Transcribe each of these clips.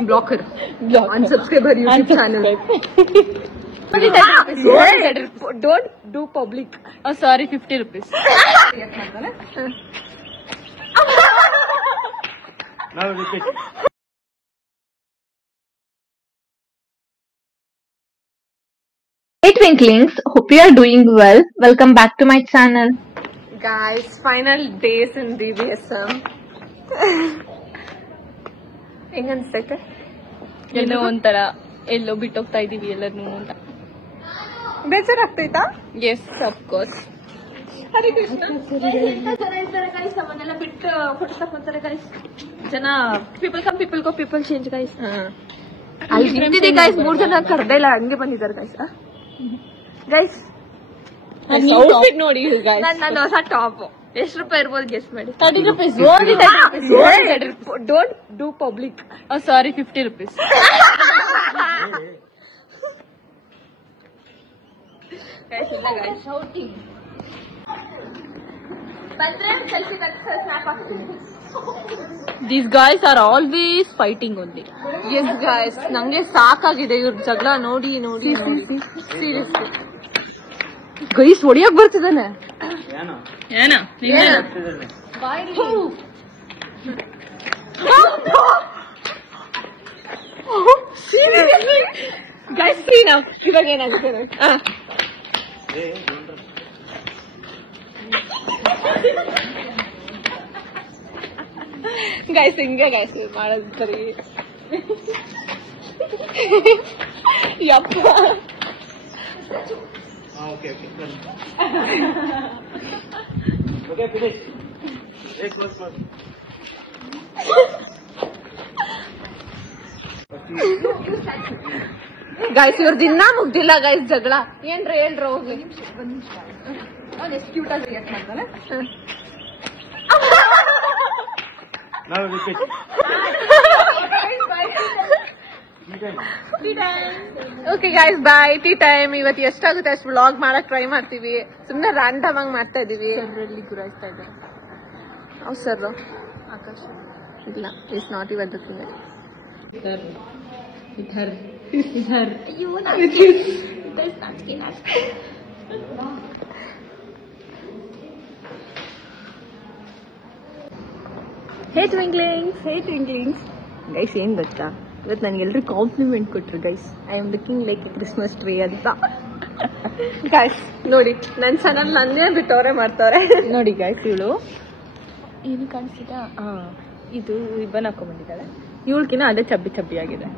Block her. Unsubscribe her YouTube channel. Don't do public. Oh, sorry, 50 rupees. Now repeat. Hey Twinklings, hope you are doing well. Welcome back to my channel. Guys, final days in DVSM. ಹೆಂಗ ಅನ್ಸ್ತೈತೆ? ಏನೋ ಒಂಥರ ಎಲ್ಲೋ ಬಿಟ್ಟೋಗ್ತಾ ಇದೀವಿ ಎಲ್ಲರೂ ಅಂತ. ಬೇಜಾರಾಗ್ತೈತಾ? Yes, of course. Hare Krishna. ಅವನ್ನೆಲ್ಲ ಬಿಟ್ಟು photo ತಗೊಂತಾರೆ ಗೈಸ್. ಜನ people come people go people change guys. ಅಲ್ಲಿ ನಿಂತಿದೆ ಗೈಸ್, 3 ಜನ ಕರ್ದೇ ಇಲ್ಲ, ಹಂಗೆ ಬಂದಿದ್ದಾರೆ ಗೈಸ್. ಗೈಸ್ ಔಟ್ಫಿಟ್ ನೋಡಿ ಗೈಸ್. ನನ್ನ ಹೊಸ ಟಾಪ್ ಎಷ್ಟು ರೂಪಾಯಿ ಇರ್ಬೋದು ಗೆಸ್ ಮಾಡಿ? 30 rupees. Don't do public. Oh, sorry, 50 rupees. Guys ಇಲ್ಲ ಗೈಸ್, ಶೌಟಿಂಗ್ ಬಂದ್ರೆ ಸೆಲ್ಫಿ ಕಟ್ಸ ಸ್ನ್ಯಾಪ್ ಹಾಕ್ತೀನಿ. These guys are always fighting only. Yes guys, ನಂಗೆ ಸಾಕಾಗಿದೆ ಇವ್ರ ಜಗಳ ನೋಡಿ ನೋಡಿ. ಸೀರಿಯಸ್ಲಿ ಗೈಸ್ ಹೊಡಿಯಕ್ ಬರ್ತಿದ್ದಾನೆ. ಏನ ಗೈಸ್ ಫ್ರೀ ನಾವು. ಇವಾಗ ಏನಾಗುತ್ತೆ ಗೈಸ್, ಹಿಂಗೆ ಗೈಸ್ ಮಾಡೋದು ಸರಿ. ಯಪ್ಪ Okay. Okay, finish. Hey, close. Guys ಇವ್ರ ದಿನ ಮುಗ್ದಿಲ್ಲ ಗೈಸ್ ಜಗಳ. ಏನ್ರ ಹೇಳ್ರ ಹೋಗಿ. ಅವ್ನು ಎಷ್ಟು ಕ್ಯೂಟ್ ಆಗಿ ರಿಯಾಕ್ಟ್ ಮಾಡ್ತಾನೆ. Now repeat. Okay guys, bye. Tea time. ಇವತ್ತು ಎಷ್ಟಾಗುತ್ತೆ ಅಷ್ಟು ವ್ಲಾಗ್ ಮಾಡಕ್ ಟ್ರೈ ಮಾಡ್ತೀವಿ. ಸುಮ್ನೆ ರ್ಯಾಂಡಮ್ ಆಗಿ ಮಾಡ್ತಾ ಇದೀವಿ. ಸರ್ರಲ್ಲಿ ಗುರಾಯಿಸ್ತಾ ಇದ್ದಾರೆ. ಹೌದು ಸರ್, ಆಕಾಶ ಇಲ್ಲ, it's not even the thing. Hey twinklings guys, ಏನ್ ಗೊತ್ತಾ, ಇವತ್ತು ನನಗೆ ಎಲ್ಲರೂ ಕಾಂಪ್ಲಿಮೆಂಟ್ ಕೊಟ್ರು guys. I am looking like a Christmas tree ಅಂತ. ಗೈಸ್ ನೋಡಿ, ನನ್ನ ಚಾನಲ್ ನನ್ನೇ ಬಿಟ್ಟವ್ರೆ ಮಾಡ್ತಾರೆ ನೋಡಿ ಗೈಸ್. ಇವಳು ಏನು ಕಾಣಿಸ್ತಿದ? ಇದು ರಿಬ್ಬನ್ ಹಾಕೊಂಡ್ಬಂದಿದ್ದಾಳೆ. ಇವಳ್ಕಿನ ಅದೇ ಚಬ್ಬಿ ಆಗಿದೆ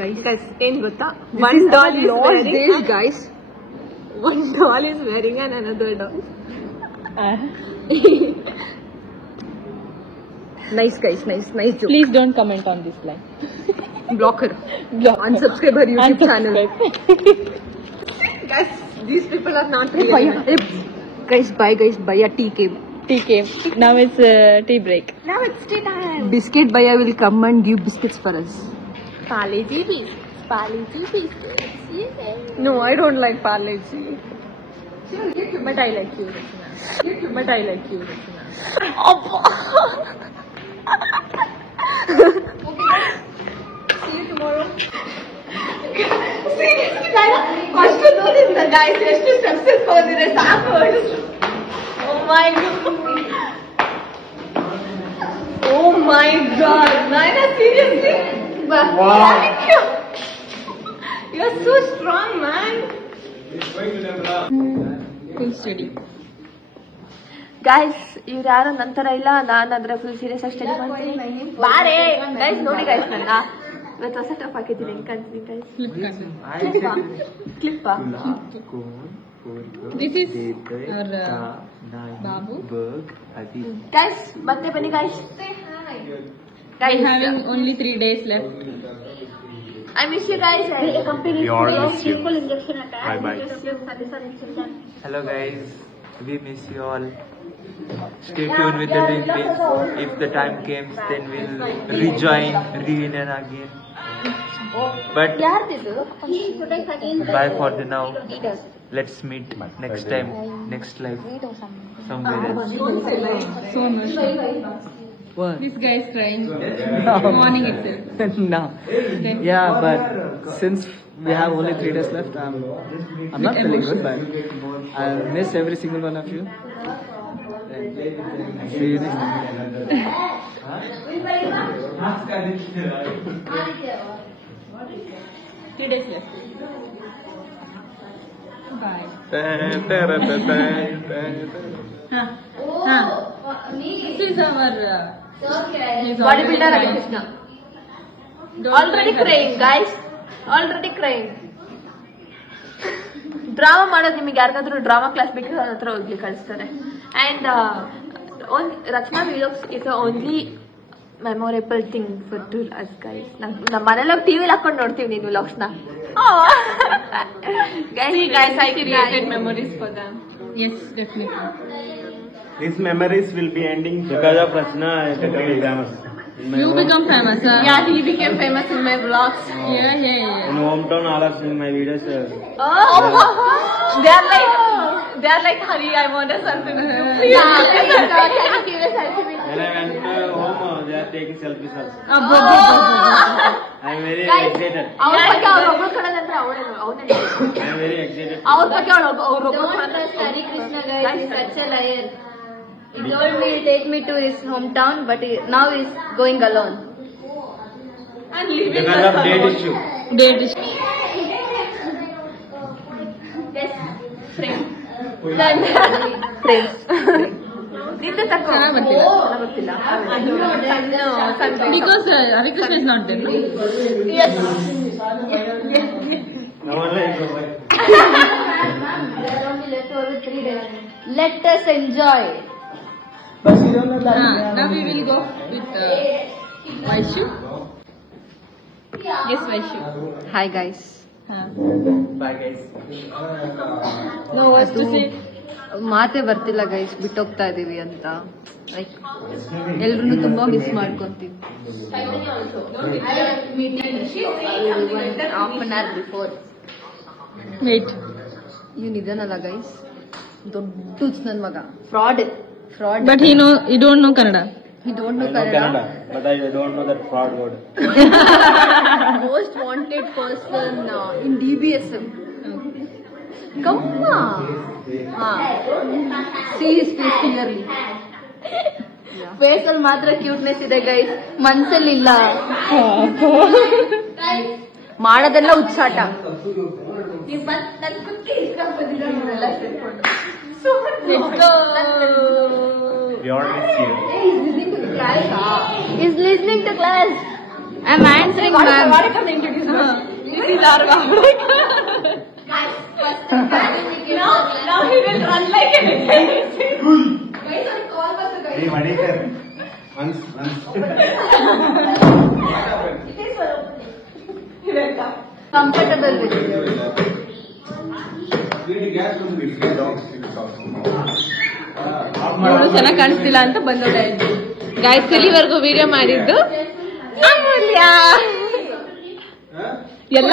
ಗೈಸ್. ಏನ್ ಗೊತ್ತಾ, one doll is wearing, guys, one doll is wearing and another doll. Nice guys, nice joke. Please don't comment on this line. Block her. Unsubscribe her YouTube channel. Guys, these people are not real. Guys, buy a tea came. Tea came. Now it's tea break. Now it's tea time. Biscuit buyer will come and give biscuits for us. Parle-G biscuits. No, I don't like Parle-G. But I like you, Rachna. See you tomorrow. Seriously, first ನೋಡಿದ್ನ guys, ಎಷ್ಟು steps ಎತ್ಕೊಂಡಿದ್ರೆ ಸಾಕು. Oh my god, Naina, seriously? Wow. Thank you. You're so strong, man. Full study. Guys, ಇವ್ರು ಯಾರು ನಂತರ ಇಲ್ಲ, ನಾನಂದ್ರೆ full serious ಆಗಿ study ಮಾಡ್ತೀನಿ. ಬಾರೇ guys, ನೋಡಿ ಗೈಸ್, ನನ್ನ ಇವತ್ತು ಹೊಸ ಟಾಪ್ ಹಾಕಿದ್ದೀನಿ. ಹೆಂಗ್ ಕಾಣ್ತೀನಿ guys? Clip. This is our Babu. Guys ಮತ್ತೆ ಬನ್ನಿ guys. We're having only 3 days left. I miss you guys. We all miss you. Bye. Hello guys, we miss you all. Stay tuned with the Twinklings. If the time comes, then we'll reunion again. But bye for the now. Let's meet next time, next life, somewhere else. What? This guy is crying. Morning itself. No. Yeah, but since we have only 3 days left, I'm not feeling good, but I'll miss every single one of you. See you next time. 3 days left. Bye. This is our bodybuilder Ravi Krishna. Already crying, guys. Already crying. Drama ಮಾಡೋದು ನಿಮಗೆ ಯಾರಿಗಾದ್ರೂ drama class ಬೇಕಾದ್ರೆ ಅವ್ರ ಹತ್ರ ಹೋಗ್ಲಿ ಕಳಿಸ್ತಾರೆ. And Rachana vlogs is only memorable thing for to us guys. ನಮ್ಮ ಮನೇಲಿ ಟಿವಿಲಿ ಹಾಕೊಂಡು ನೋಡ್ತೀವಿ ನೀನು ವ್ಲಾಗ್ಸ್ನ. Guys, I created memories for them. Yes, definitely. These memories will be ending because of Rachna. It will be famous. You become famous, huh? Yeah, he became famous in my vlogs. Yeah. In hometown, all are seeing my videos. Oh, they are like, Hari, I want a selfie with you. Please, can you give a selfie with me? When I went home, they are taking selfies also. I am very excited. ಅವ್ರ ಬಗ್ಗೆ ಅವ್ರು ಒಬ್ಬರು ಕಡದಂದ್ರೆ ಅವನೇ I am very excited. ಅವ್ರ ಬಗ್ಗೆ ಅವ್ರು ಒಬ್ಬರು Hari Krishna guys is such a liar. He told me to take me to his hometown, but now he's going alone. and leaving Because of date issue. Date issue. Friends ನಿಂತ ತಕ್ಕೋ ಗೊತ್ತಿಲ್ಲ Because Hari Krishna is not there, no? Yes. Now only I go back. We are only left over 3 days. Let us enjoy. Now we will go with Vaishu. Yes, Vaishu. Hi guys. Bye, guys. No words to say. ಮಾತೇ ಬರ್ತಿಲ್ಲ guys, ಬಿಟ್ಟೋಗ್ತಾ ಇದೀವಿ ಅಂತ. Like ಎಲ್ರು ತುಂಬಾ miss ಮಾಡ್ಕೊಂತೀವಿ. I am meeting half an hour before. Wait. ಇವ್ನು ಇದನ್ನಲ್ಲ guys, ದೊಡ್ಡ ನನ್ ಮಗ, fraud. But he don't know Kannada. He don't know I know Kannada. Kannada, but I don't know that fraud word. Most wanted person in DBS. Come on. See his face clearly. Face ಅಲ್ಲಿ ಮಾತ್ರ cuteness ಇದೆ guys, ಮನ್ಸಲ್ಲಿ ಇಲ್ಲ. ಮಾಡೋದೆಲ್ಲ ಉಚ್ಚಾಟ. Let's go. We already see you. He's listening to class. I'm answering, ma'am. This is our now he will run like an Hey, Manikar. Once. comfortable with you. ನೋಡು ಚೆನ್ನಾಗಿ ಕಾಣಿಸ್ತಿಲ್ಲ ಅಂತ ಬಂದೋಡ ಗಾಯ್ಸ್. ಇಲ್ಲಿವರೆಗೂ video ಮಾಡಿದ್ದು ಅಮೂಲ್ಯ. ಎಲ್ಲ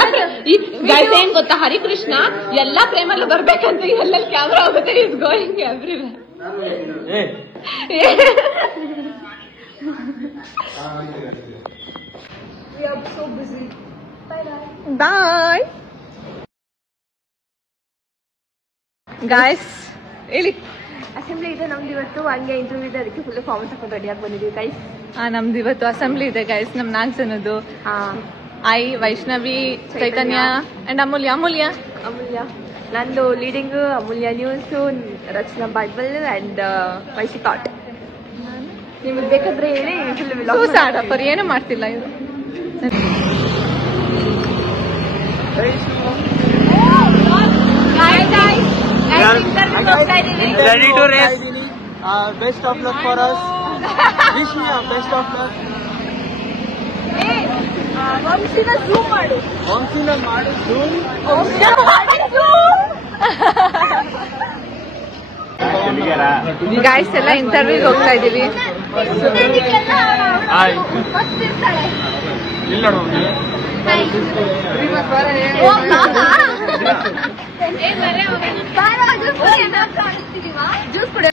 ಗಾಯ್ಸ್ ಏನ್ ಗೊತ್ತಾ, ಹರಿಕೃಷ್ಣ ಎಲ್ಲಾ ಫ್ರೇಮಲ್ಲೂ ಬರ್ಬೇಕಂತ ಎಲ್ಲೆಲ್ಲಿ ಕ್ಯಾಮ್ರಾ ಹೋಗುತ್ತೆ, is going everywhere. Hey. We are so busy. Bye guys. ಹೇಳಿ. ಅಸೆಂಬ್ಲಿ ಇದೆ ನಮ್ದು ಇವತ್ತು, ಹಂಗೆ ಇಂಟರ್ವ್ಯೂ ಇದೆ, ಅದಕ್ಕೆ ಫುಲ್ ಫಾರ್ಮ್ ತಗೊಂಡು ರೆಡಿ ಆಗಿ ಬಂದಿದ್ದೀವಿ ಗೈಸ್. ನಮ್ದು ಇವತ್ತು ಅಸೆಂಬ್ಲಿ ಇದೆ ಗೈಸ್, ನಮ್ 4 ಜನದ್ದು. I, Vaishnavi, Chaitanya and Amulya. ಅಮೂಲ್ಯ ನಂದು leading, Amulya news, Rachana Bible and Vaishi thought. ನಿಮಗೆ ಬೇಕಾದ್ರೆ ಹೇಳಿ, ಫುಲ್ ಸೂಸಾಡಪ್ಪರ್ ಏನು ಮಾಡ್ತಿಲ್ಲ ಇದು. Ready to race. Best of luck for us. Wish me best of luck. ವಂಶಿನ ಝೂಮ್ ಮಾಡು. Once ಮಾಡಿ soon. ಗಾಯ್ಸ್ ಎಲ್ಲ ಇಂಟರ್ವ್ಯೂಗೆ ಹೋಗ್ತಾ ಇದೀವಿ. ಇಲ್ಲ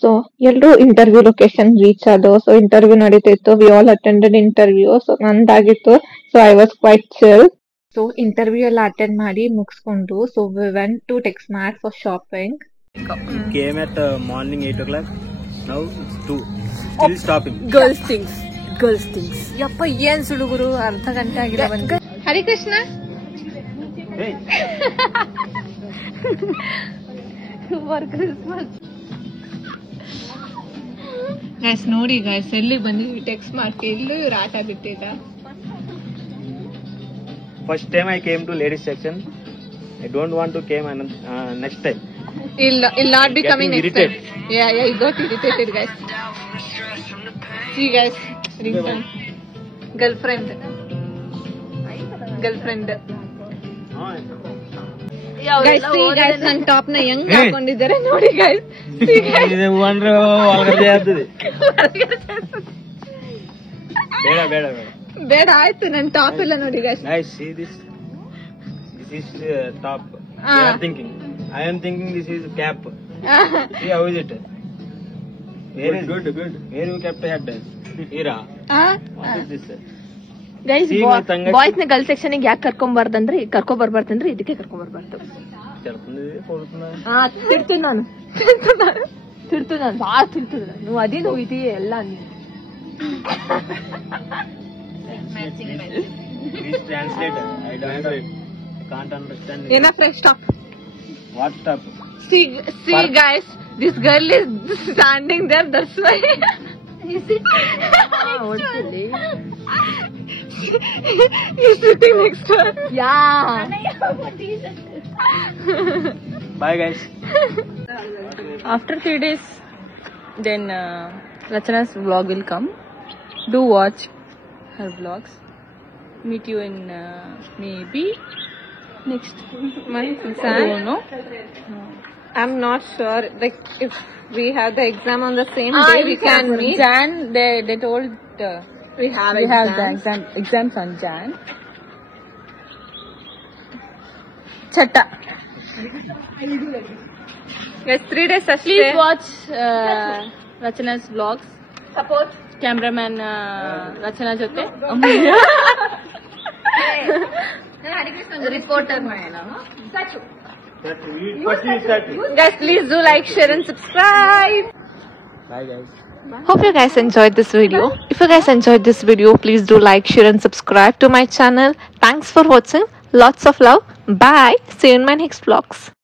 ಸೊ ಎಲ್ರು ಇಂಟರ್ವ್ಯೂ ಲೊಕೇಶನ್ ರೀಚ್ ಆದವು. ಸೊ ಇಂಟರ್ವ್ಯೂ ನಡೀತಿತ್ತು. We all attended interview. So ನಂದಾಗಿತ್ತು. So I was quite chill. So interview ಎಲ್ಲ ಅಟೆಂಡ್ ಮಾಡಿ ಮುಗಿಸ್ಕೊಂಡು so we went to Texmart for shopping. Came at morning 8 o'clock. Now it's 2. Still stopping. Girls things ಯಪ್ಪ ಏನ್ ಸುಡುಗುರು ಅರ್ಧ ಗಂಟೆ ಆಗಿಲ್ಲ ಬಂದು. ಹರಿಕೃಷ್ಣ Hey. ಗೈಸ್ ನೋಡಿ ಗೈಸ್ ಎಲ್ಲಿ ಬಂದಿದ್ವಿ ಟೆಕ್ಸ್ಟ್ ಮಾಡ್ತಿ ಎಲ್ಲೂ ಇವ್ರು ಆಟ ಬಿಟ್ಟಿದ್ದ. First time I came to ladies section. I don't want to came next time. It'll not be coming next time. Irritated. Yeah, he got irritated, guys. See, guys, ringtone. Girlfriend. Guys, see, guys, ನನ್ನ top ನ ಹೆಂಗ್ ಹಾಕೊಂಡಿದ್ದಾರೆ ನೋಡಿ, guys. See, guys. ಇದು ಅಂದ್ರೆ ಒಳಗಡೆ ಆಗ್ತದೆ. ಬೇಡ ಬೇಡ ಆಯ್ತು, ನನ್ನ ಟಾಪ್ ಎಲ್ಲ ನೋಡಿ, guys. Guys, see this. This is top. They are thinking. I am thinking this is cap. See how is it? Very good. Where you kept head? Here. What is this? Guys See, my Thanga- boys ನ girl section ಯಾಕೆ ಕರ್ಕೊಂಬಾರ್ದಂದ್ರೆ ಬರ್ಬಾರ್ದಂದ್ರೆ ಇದಕ್ಕೆ ಕರ್ಕೊಂಬರ್ಬಾರ್ದು. ತಿರ್ತೀನಿ ನಾನು ಭಾಳ ತಿರ್ತೀನಿ ನೀವು ಅದೇ ನೀವು ಇದೆಯೇ ಎಲ್ಲ ನೀವು. Please translate. I don't can't understand. ಏನ fresh top. What stop? See guys, this girl is standing there, that's why. He's sitting next to her. Yeah. Bye guys. After 3 days, then Rachana's vlog will come. Do watch her vlogs. Meet you in maybe next month. I don't know. I'm not sure. Like, if we have the exam on the same day, we can meet. Jan, they told We have the exams on Jan. Chatta. Yes, 3 days. Please watch Rachana's vlogs. Support cameraman Rachana jote. Reporter. Guys, please do like, share and subscribe. Bye guys. Hope you guys enjoyed this video. If you guys enjoyed this video, please do like, share and subscribe to my channel. Thanks for watching. Lots of love. Bye. See you in my next vlogs.